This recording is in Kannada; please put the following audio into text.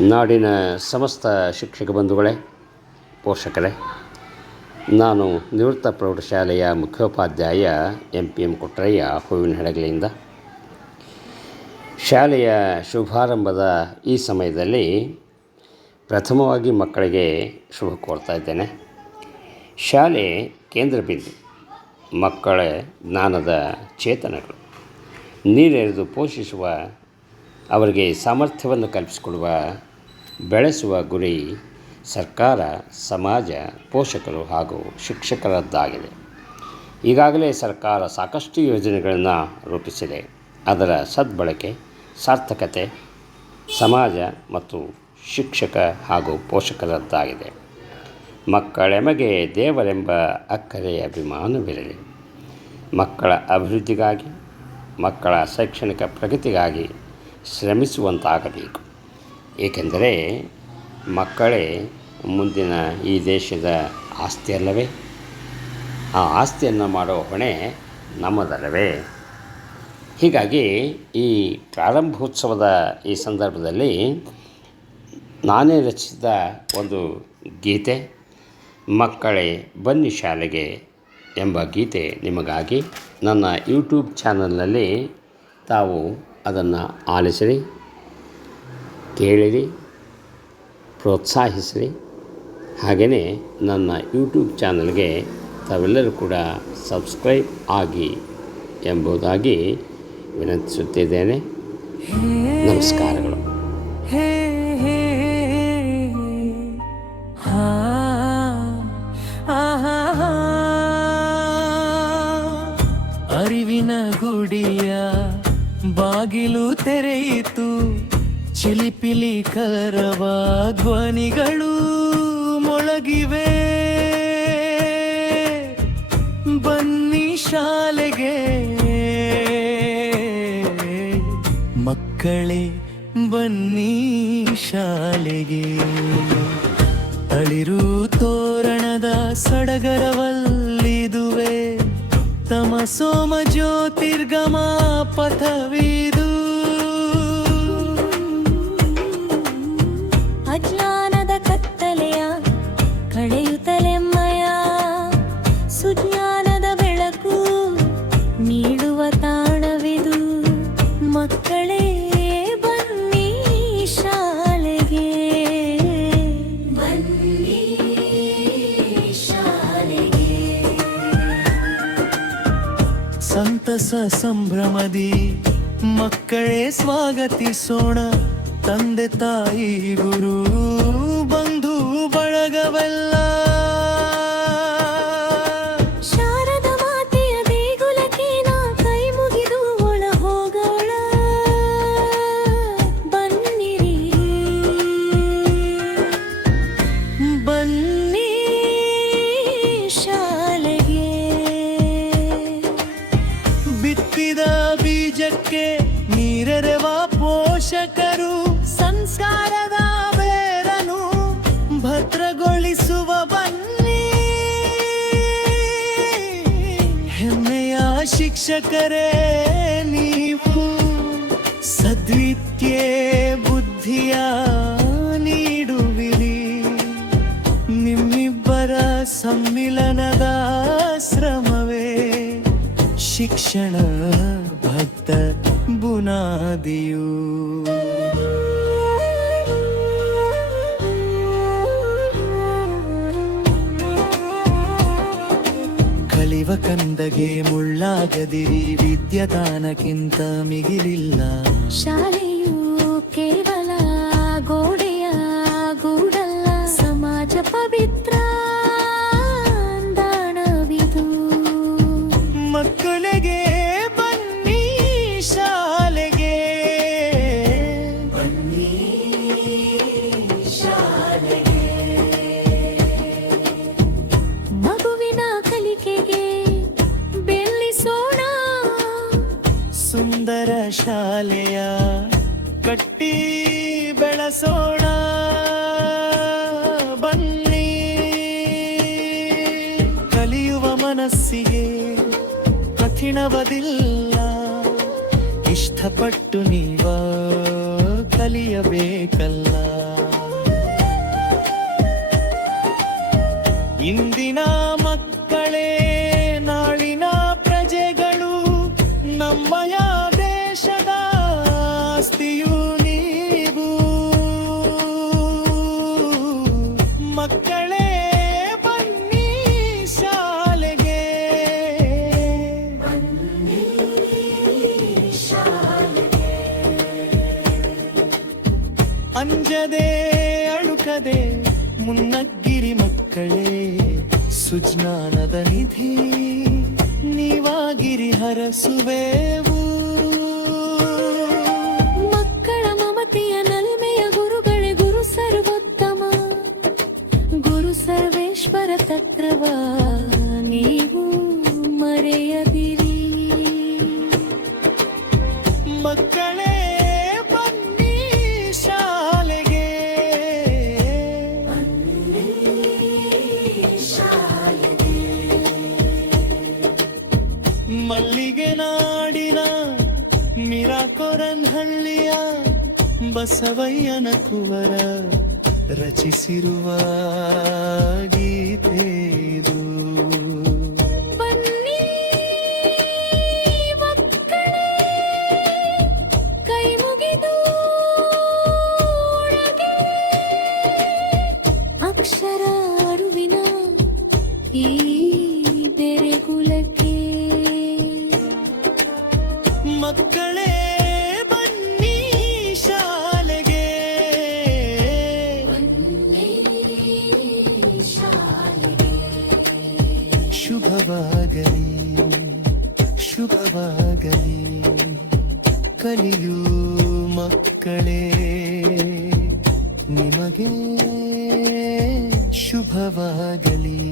ನಾಡಿನ ಸಮಸ್ತ ಶಿಕ್ಷಕ ಬಂಧುಗಳೇ, ಪೋಷಕರೇ, ನಾನು ನಿವೃತ್ತ ಪ್ರೌಢಶಾಲೆಯ ಮುಖ್ಯೋಪಾಧ್ಯಾಯ MPM ಕೊಟ್ರಯ್ಯ ಹೂವಿನಹಡಗಲಿಯಿಂದ. ಶಾಲೆಯ ಶುಭಾರಂಭದ ಈ ಸಮಯದಲ್ಲಿ ಪ್ರಥಮವಾಗಿ ಮಕ್ಕಳಿಗೆ ಶುಭ ಕೋರ್ತಾ ಇದ್ದೇನೆ. ಶಾಲೆ ಕೇಂದ್ರ ಬಿಂದು, ಮಕ್ಕಳ ಜ್ಞಾನದ ಚೇತನಗಳು, ನೀರೆರೆದು ಪೋಷಿಸುವ, ಅವರಿಗೆ ಸಾಮರ್ಥ್ಯವನ್ನು ಕಲ್ಪಿಸಿಕೊಡುವ, ಬೆಳೆಸುವ ಗುರಿ ಸರ್ಕಾರ, ಸಮಾಜ, ಪೋಷಕರು ಹಾಗೂ ಶಿಕ್ಷಕರದ್ದಾಗಿದೆ. ಈಗಾಗಲೇ ಸರ್ಕಾರ ಸಾಕಷ್ಟು ಯೋಜನೆಗಳನ್ನು ರೂಪಿಸಿದೆ. ಅದರ ಸದ್ಬಳಕೆ, ಸಾರ್ಥಕತೆ ಸಮಾಜ ಮತ್ತು ಶಿಕ್ಷಕ ಹಾಗೂ ಪೋಷಕರದ್ದಾಗಿದೆ. ಮಕ್ಕಳೆಮಗೆ ದೇವರೆಂಬ ಅಕ್ಕರೆ ಅಭಿಮಾನವಿರಲಿ. ಮಕ್ಕಳ ಅಭಿವೃದ್ಧಿಗಾಗಿ, ಮಕ್ಕಳ ಶೈಕ್ಷಣಿಕ ಪ್ರಗತಿಗಾಗಿ ಶ್ರಮಿಸುವಂತಾಗಬೇಕು. ಏಕೆಂದರೆ ಮಕ್ಕಳೇ ಮುಂದಿನ ಈ ದೇಶದ ಆಸ್ತಿಯಲ್ಲವೇ? ಆ ಆಸ್ತಿಯನ್ನು ಮಾಡೋ ಹೊಣೆ ನಮ್ಮದಲ್ಲವೇ? ಹೀಗಾಗಿ ಈ ಪ್ರಾರಂಭೋತ್ಸವದ ಈ ಸಂದರ್ಭದಲ್ಲಿ ನಾನೇ ರಚಿಸಿದ ಒಂದು ಗೀತೆ, ಮಕ್ಕಳೇ ಬನ್ನಿ ಶಾಲೆಗೆ ಎಂಬ ಗೀತೆ ನಿಮಗಾಗಿ ನನ್ನ ಯೂಟ್ಯೂಬ್ ಚಾನಲ್ನಲ್ಲಿ ತಾವು ಅದನ್ನು ಆಲಿಸಿರಿ, ಕೇಳಿರಿ, ಪ್ರೋತ್ಸಾಹಿಸಿರಿ. ಹಾಗೆಯೇ ನನ್ನ ಯೂಟ್ಯೂಬ್ ಚಾನಲ್ಗೆ ತಾವೆಲ್ಲರೂ ಕೂಡ ಸಬ್ಸ್ಕ್ರೈಬ್ ಆಗಿ ಎಂಬುದಾಗಿ ವಿನಂತಿಸುತ್ತಿದ್ದೇನೆ. ನಮಸ್ಕಾರಗಳು. ಅರಿವಿನ ಗುಡಿಯ ಬಾಗಿಲು ತೆರೆಯಿತು, ಚಿಲಿಪಿಲಿ ಕರವ ಧ್ವನಿಗಳು ಮೊಳಗಿವೆ. ಬನ್ನಿ ಶಾಲೆಗೆ ಮಕ್ಕಳೇ, ಬನ್ನಿ ಶಾಲೆಗೆ. ಅಳಿರು ತೋರಣದ ಸಡಗರವಲ್ಲಿದುವೆ, ತಮ ಸೋಮ ಜ್ಯೋತಿರ್ಗಮ ಪಥವಿದು. ಅಜ್ಞಾನದ ಕತ್ತಲೆಯ ಕಳೆಯುತ್ತಲೆಮ್ಮಯ, ಸುಜ್ಞಾನದ ಬೆಳಕು ನೀಡುವ ತಾಣವಿದು. ಮಕ್ಕಳೇ ಬನ್ನಿ ಶಾಲೆಗೆ, ಬನ್ನಿ ಶಾಲೆಗೆ. ಸಂತಸ ಸಂಭ್ರಮದಿ ಮಕ್ಕಳೇ ಸ್ವಾಗತಿಸೋಣ, ತಂದೆ ತಾಯಿ ಗುರು ಬಂಧು ಬಳಗವೆಲ್ಲ. ಶಾರದ ಮಾತೆಯ ದೇಗುಲಕ್ಕೆ ನಾ ಕೈ ಮುಗಿದು ಒಳ ಹೋಗೋಣ. ಬನ್ನಿರಿ, ಬನ್ನಿ ಶಾಲೆಗೆ. ಬಿತ್ತಿದ ಬೀಜಕ್ಕೆ ನೀರೆರೆವ ಪೋಷಕರು, ಸಂಸ್ಕಾರದ ಬೇರನು ಭದ್ರಗೊಳಿಸುವ ಬನ್ನಿ. ಹೆಮ್ಮೆಯ ಶಿಕ್ಷಕರೇ ನೀವು, ಸದ್ವಿದ್ಯೆ ಬುದ್ಧಿಯ ನೀಡುವಿರಿ. ನಿಮ್ಮಿಬ್ಬರ ಸಮ್ಮಿಲನದ ಶ್ರಮವೇ ಶಿಕ್ಷಣ ಭಕ್ತ ಬುನಾದಿಯು. ಕಲಿವ ಕಂದಗೆ ಮುಳ್ಳಾಗದಿರಿ, ವಿದ್ಯಾದಾನಕ್ಕಿಂತ ಮಿಗಿಲಿಲ್ಲ. ಶಾಲೆಯು ಕೇವಲ ಗೋಡೆಯ ಗೂಡಲ್ಲ, ಸಮಾಜ ಪವಿತ್ರ ದಾನವಿದು. ಮಕ್ಕಳಿಗೆ ಬನ್ನಿ ಶಾಲೆಗೆ, ಬನ್ನಿ ಶಾಲೆಗೆ. ಮಗುವಿನ ಕಲಿಕೆಗೆ ಬೆಳೆಸೋಣ, ಸುಂದರ ಶಾಲೆಯ ಕಟ್ಟಿ ಬೆಳೆಸೋಣ. ಬನ್ನಿ ಕಲಿಯುವ ಮನಸ್ಸಿಗೆ ಕಠಿಣವದಿಲ್ಲ, ಇಷ್ಟಪಟ್ಟು ನೀವ ಕಲಿಯಬೇಕಲ್ಲ. ಇಂದಿನ ಮಕ್ಕಳೇ ನಾಳಿನ ಪ್ರಜೆಗಳು, ನಮ್ಮಯ ದೇಶದ ಆಸ್ತಿಯು ನೀವು. ಮಕ್ಕಳೇ ಬನ್ನಿ ಶಾಲೆಗೆ, ಅಂಜದೆ ಅಳುಕದೆ ಮುನ್ನಗ್ಗಿರಿ ಮಕ್ಕಳೇ, ಸುಜ್ಞಾನದ ನಿಧಿ ನೀವಾಗಿರಿ ಹರಸುವೆವು. ಮಕ್ಕಳ ಮಮತೆಯ ನಲ್ಮೆಯ ಗುರುಗಳೇ ಗುರು ಸರ್ವೋತ್ತಮ, ಗುರು ಸರ್ವೇಶ್ವರ ತತ್ವವ ನೀವು ಮರೆಯದಿರಿ. ಮಕ್ಕಳೇ ಬನ್ನಿ ಶಾಲೆಗೆ, ಮಲ್ಲಿಗೆ ನಾಡಿನ ಮಿರಾಕೊರನ್ಹಳ್ಳಿಯ ಬಸವಯ್ಯನ ಕುವರ ರಚಿಸಿರುವ ಗೀತೆ ಇದು. ಬನ್ನಿ ಮಕ್ಕಳೇ, ಕೈ ಮುಗಿದು ಒಳಗೆ ಅಕ್ಷರ ಅರಿವಿನ ಈ ಬೆರೆಗುಲಕ್ಕೆ. ಮಕ್ಕಳೇ ಬನ್ನಿ ಶಾಲೆಗೆ, ಶುಭವಾಗಲಿ ಶುಭವಾಗಲಿ ಕಲಿಯು ಮಕ್ಕಳೇ, ನಿಮಗೆ ಶುಭವಾಗಲಿ.